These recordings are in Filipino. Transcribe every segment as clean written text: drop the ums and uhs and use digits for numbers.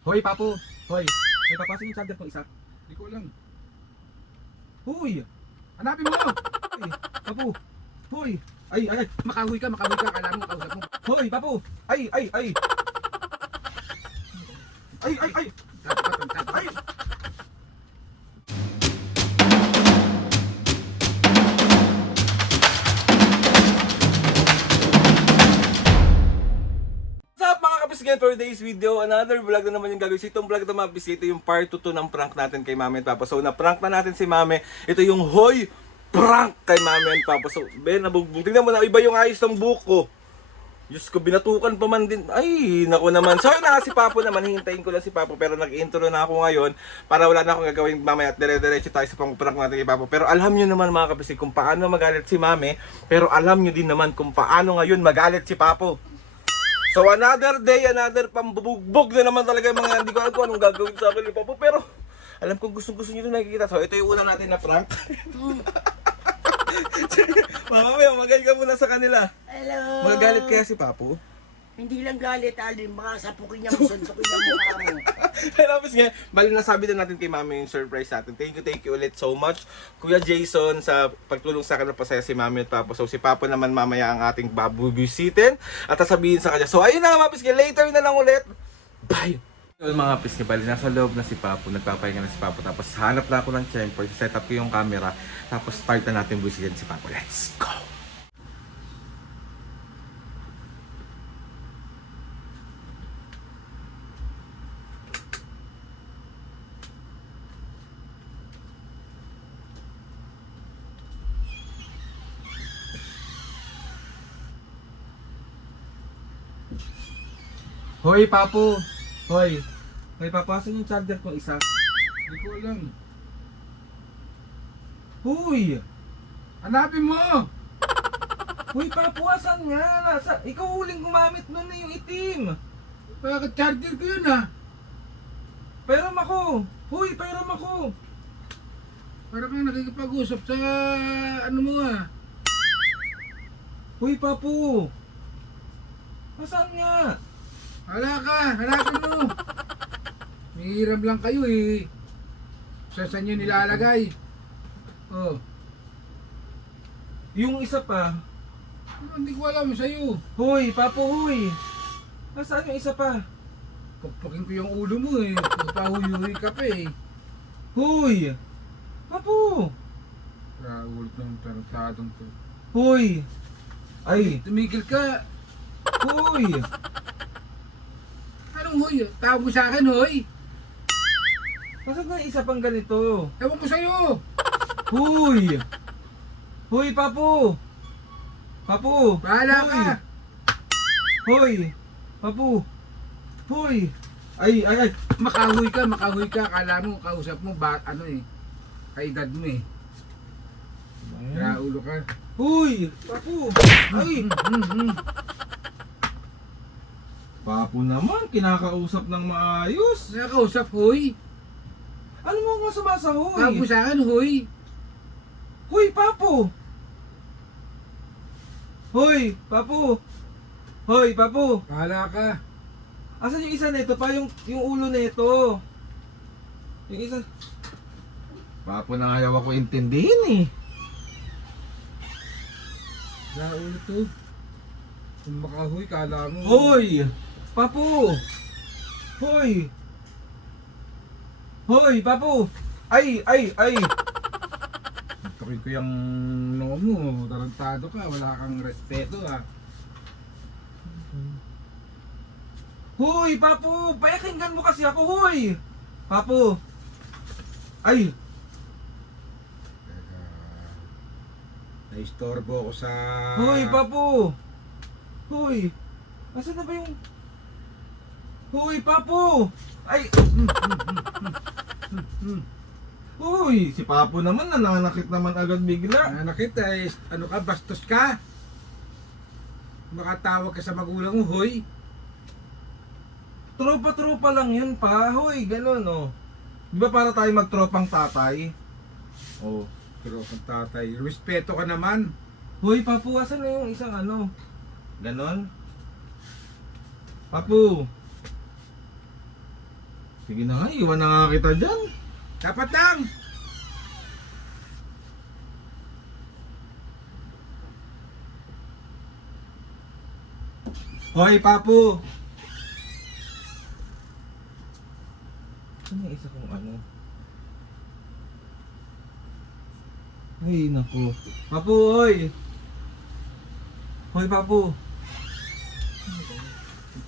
Hoy, Papo! Hoy! May papasin yung charger ko isa. Hindi ko alam. Hoy! Hanapin mo! Hoy! Papo! Hoy! Ay! Ay! Ay! Makahoy ka, kailangan mo, kausap mo. Hoy! Papo! Ay! Ay! Ay! Ay! Ay! Ay! Ay! What's up mga kapisgan, for today's video, another vlog na naman yung gagawin. Itong vlog na mga ito yung part 2 ng prank natin kay Mami and Papa. So na-prank na natin si Mami. Ito yung hoy prank kay Mami and Papa. So Ben, nabugbog. Tingnan mo na, iba yung ayos ng buhok ko. Diyos ko, binatukan pa man din. Ay, naku naman. So yun na nga si Papo naman, hintayin ko lang si Papo. Pero nag-intro na ako ngayon para wala na akong gagawin mamaya at dire-diretso tayo sa pang-prank natin kay Papo. Pero alam nyo naman mga kapisig kung paano magalit si Mami. Pero alam nyo din naman kung paano ngayon magalit si Papo. So another day, another pambubugbog na naman talaga yung mga hindi ko alam kung anong gagawin sa akin ni Papo. Pero alam kong gusto nyo ito nakikita. So ito yung una natin na prank. Mamaya, magalit ka muna sa kanila. Hello! Magagalit kaya si Papo? Hindi lang galit, Alin. Baka sapukin niya mo, suntukin niya mukha mo. Ay, tapos nga, bali nasabi na natin kay Mami yung surprise natin. Thank you ulit so much, Kuya Jason, sa pagtulong sa akin na pasaya si Mami at Papo. So si Papo naman mamaya ang ating babubisitin at sasabihin sa kanya. So ayun na nga mga pisngi, later na lang ulit. Bye! So mga pisngi, bali nasa loob na si Papo, nagpapahinga na si Papo. Tapos hanap na ako ng chamber, set up ko yung camera. Tapos start na natin busitin si Papo. Let's go! Hoy, Papo! Hoy! Hoy, Papo, asan yung charger ko isa? Hindi ko alam. Hoy! Hanapin mo! Hoy, Papo, asan nga? Ikaw huling gumamit nun na yung itim! Bakit charger ko yun ah? Pairam ako! Hoy, pairam ako! Parang kang nakikipag-usap sa ano mo ah. Hoy, Papo! Asan nga? Hala ka, hanapin mo! May lang kayo eh. Saan nyo nilalagay? Oh. Yung isa pa. Hindi ko alam sa'yo. Hoy, Papo, hoy! Asan yung isa pa? Pagpakin ko yung ulo mo eh. Pahuyuhi ka pa eh. Hoy! Papo! Ulit ng tarantadong to. Hoy! Ay! Tumigil ka! Hoy! Anong hoy? Tawag mo sa akin hoy? Asan na yung isa pang ganito? Ewan ko sa'yo! Hoy! Hoy, Papo! Papo! Bahala ka! Hoy! Papo! Hoy! Ay! Makahoy ka. Akala mo, kausap mo, ano eh. Kaedad mo eh. Kaya ulo ka. Hoy! Papo! Ay! Papo naman, kinakausap ng maayos. Nakakausap hoy? Ano mo nga sumasahoy? Tawag mo sa akin hoy? Hoy, Papo! Hoy, Papo! Hoy, Papo! Bahala ka. Asan yung isa nito pa? Yung ulo nito. Yung isa... Papo na ayaw ako intindihin eh. Sa ulo to. Kung makahoy, kala mo. Hoy! Papo! Hoy! Hoy, Papo! Ay! Tukoy ko yung noo mo. Tarantado ka. Wala kang respeto ah. Hoy, Papo! Pakinggan mo kasi ako, hoy! Papo! Ay! Teka. Naistorbo ko sa... Hoy, Papo! Hoy! Asan na ba yung... Hoy, Papo! Ay! Hoy! Si Papo naman, nananakit naman agad bigla. Nakita eh. Ano ka? Bastos ka? Makatawag ka sa magulang mo, hoy. Tropa-tropa lang yun pa, hoy, ganun oh. Di ba para tayo magtropang tatay? Oh. Pero kung tatay, respeto ka naman. Hoy, Papo, asan na yung isang ano? Ganon? Papo! Sige na nga, iwan na nga kita dyan. Dapat lang! Hoy, Papu! Ano yung isa kong ano? Ay, naku. Papu, hoy! Hoy, Papu!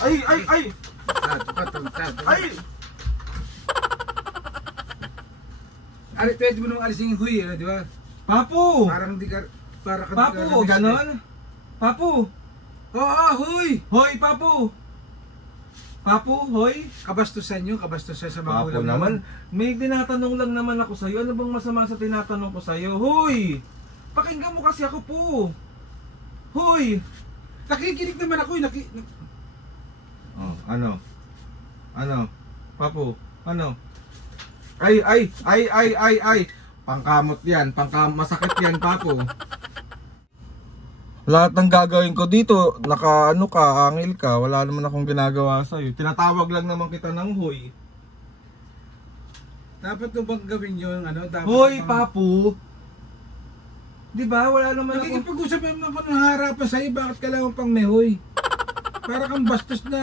Ay, ay, ay! Tato. Ay! Pwede mo naman alisin yung huy, di ba? Papu! Parang di ka... Para ka Papu, ganon? Papu! Oo, huy! Hoy, Papu! Papu, hoy! Kabastusan sa Papu magulang mo. naman, may tinatanong lang naman ako sa'yo. Ano bang masama sa tinatanong ko sa'yo? Hoy! Pakinggan mo kasi ako po! Hoy! Nakikinig naman ako, Oh, ano? Ano? Papu, ano? Ay! Pangkamot yan, masakit yan, Papu. Lahat ng gagawin ko dito, naka-ano ka, angil ka, wala naman akong ginagawa sa'yo. Tinatawag lang naman kita ng hoy. dapat mo bang gawin yun, ano? Dapat Hoy, bang- Papu! Di ba? Wala naman ako. Nakikipag-usap naman ako ng harapan sa'yo, bakit kailangan pang may huy? Para kang bastos na,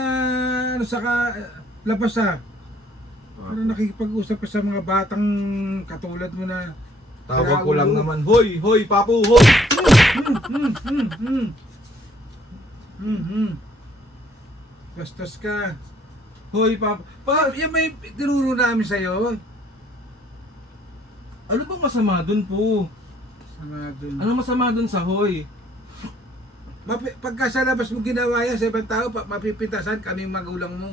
ano, saka, labas ha. Para nakikipag-usap ka sa mga batang katulad mo na... Tawag ko lang naman, hoy, Papu, hoy! Bastos ka. Hoy, Papu. Yan may tinuro namin sa'yo. Ano bang masama dun po? Sama dun. Ano masama dun sa hoy? Pagka sa labas mo ginawa yan sa ibang tao, mapipintasan kaming magulang mo.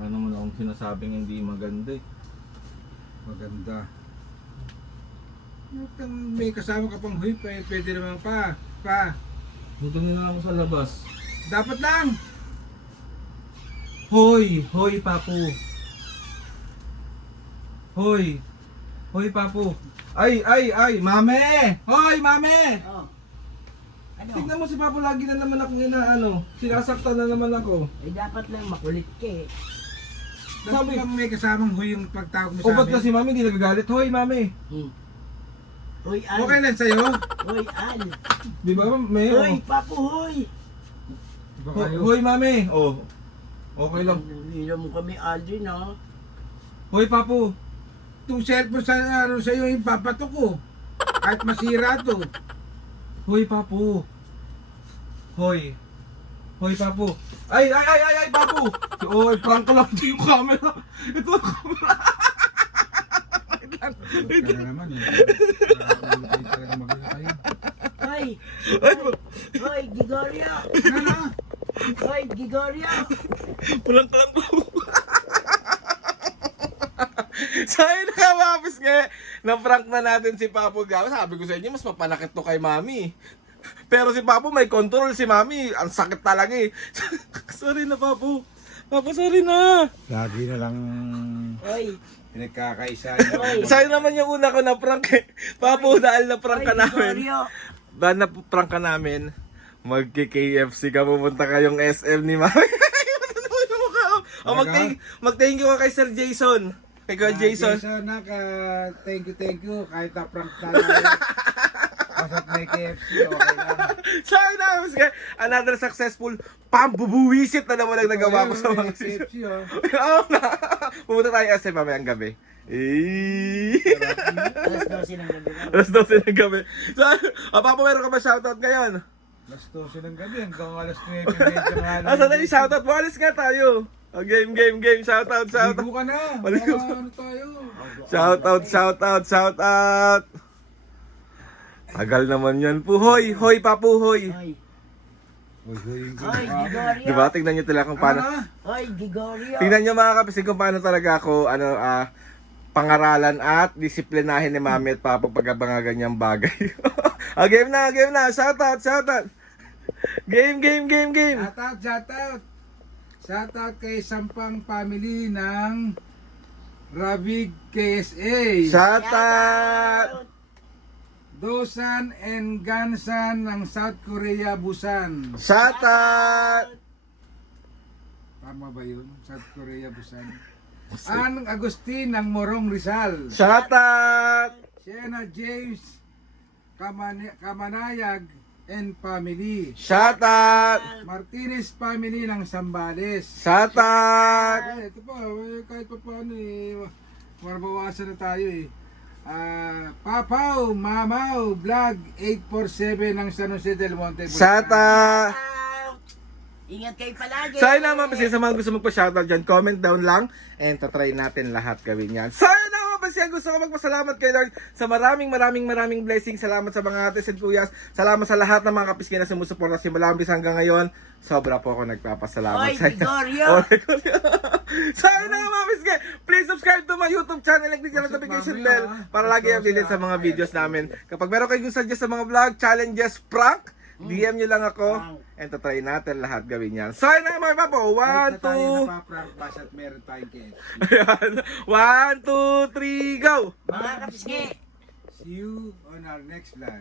Ano naman akong sinasabing hindi maganda eh. Maganda. May kasama ka pang huy, pwede naman pa. Dito na lang ako sa labas. Dapat lang! Hoy, Papu. Hoy, Papu. Ay, mame! Hoy, mame! Oh. Ano? Tignan mo si Papu, lagi na naman akong inaano. Sinasaktan na naman ako. Eh, dapat lang makulit ka eh. Sabi lang may kasamang huy yung pagtawag mo O ba't sa kasi amin. mami hindi nagagalit? Hoy, mame! Hoy, Al. Okay lang sa'yo? Hoy, Al. Di ba, may? Hoy, Papu, hoy. Diba kayo? Hoy, mame! Oh, okay lang. Hila mo kami, Aldrin, ha? Hoy, Papu! Itong cellphone sa ano sa'yo yung papato ko. Kahit masira to. Hoy, Papu! Hoy, Papu! Ay, Papu! Oy, prank ko lang ito yung camera. Ito yung camera. Ba't ka na naman eh. Nakakaulit talaga magulo kayo. Hoy! Ay, Hoy, Gigorio! Ano? Hoy, Gigorio! prank lang po. So ayun na nga mga piske, na-prank na natin si Papu. Sabi ko sa inyo, mas mapanakit to kay Mami. Pero si Papu may control, si Mami, ang sakit talaga eh. Sorry na, Papu. Papu, sorry na. Lagi na lang Hoy! pinagkakaisa Hoy! Sa'yo naman yung una ko na-prank eh. Papu, dahil na-prank ka namin. Gigorio! Dahil na-prank ka namin, magki-KFC ka, pupunta kayong SM ni Mami. O mag-thank you ka kay Sir Jason. Kay Kuya Jason. Thank you. Kahit na-prank tayo. Pasat may KFC, okay lang. Sabi na, Miss Kay, another successful pambubuwisit na naman ang nagawa ko sa mga KFC, oh. Oo nga. Pumunta tayo SM mamayang gabi. Alas 12 ng gabi na. Alas 12 ng gabi. So, Papa, meron ka ba shoutout ngayon? Alas 12 ng gabi, hanggang alas 9 medyo nga lang. Asa na yung shoutout? Walis nga tayo. Oh, game. Shoutout. Ligo ka na. Maligo. Baka ano tayo. Shoutout. Tagal naman yan po. Hoy, Papu, hoy. Hoy! Hoy, Hoy, Gigorio! Diba? Tignan nyo talaga kung paano. Hoy, Gigorio! Tingnan nyo mga kapisig kung paano talaga ako pangaralan at disiplinahin ni Mami at Papa pag mga ganyang bagay. Game na. Shoutout. Game. Shoutout kay Sampang family ng Rabig KSA. Shoutout. Dosan and Gansan ng South Korea, Busan. Shoutout. Tama ba yun? South Korea, Busan. Ang Agustin ng Morong Rizal. Shoutout! Sienna James Kamanayag and family. Shoutout! Martinez family ng Sambales. Shoutout! Ito pa, kahit pa paano marabawasan na tayo Papaw, Mamaw, Vlog 847 ng San Jose del Monte. Bulacan. Shoutout! Ingat kayo palagi. So ayun naman, kasi sa mga gusto magpa-shoutout dyan, comment down lang and tatry natin lahat gawin yan. So ayun naman, kasi gusto ko magpasalamat kay Lord sa maraming blessings. Salamat sa mga ates and kuyas. Salamat sa lahat ng mga kapiskin na sumusuporta simula umpisa hanggang ngayon. Sobra po ako nagpapasalamat Oy, sa inyo. Gregorio! Oy, Gregorio! So ayun naman mga kapiskin, please subscribe to my YouTube channel and click the notification bell para lagi updated sa mga videos namin. Kapag meron kayong suggest sa mga vlog, challenges, prank, DM nyo lang ako and tatry natin lahat gawin yan. So ayun na mga papo, 1, 2, napaprank basta't meron tayong KFC. ayan, 1, 2, 3, go! Mga kapisngi. See you on our next vlog.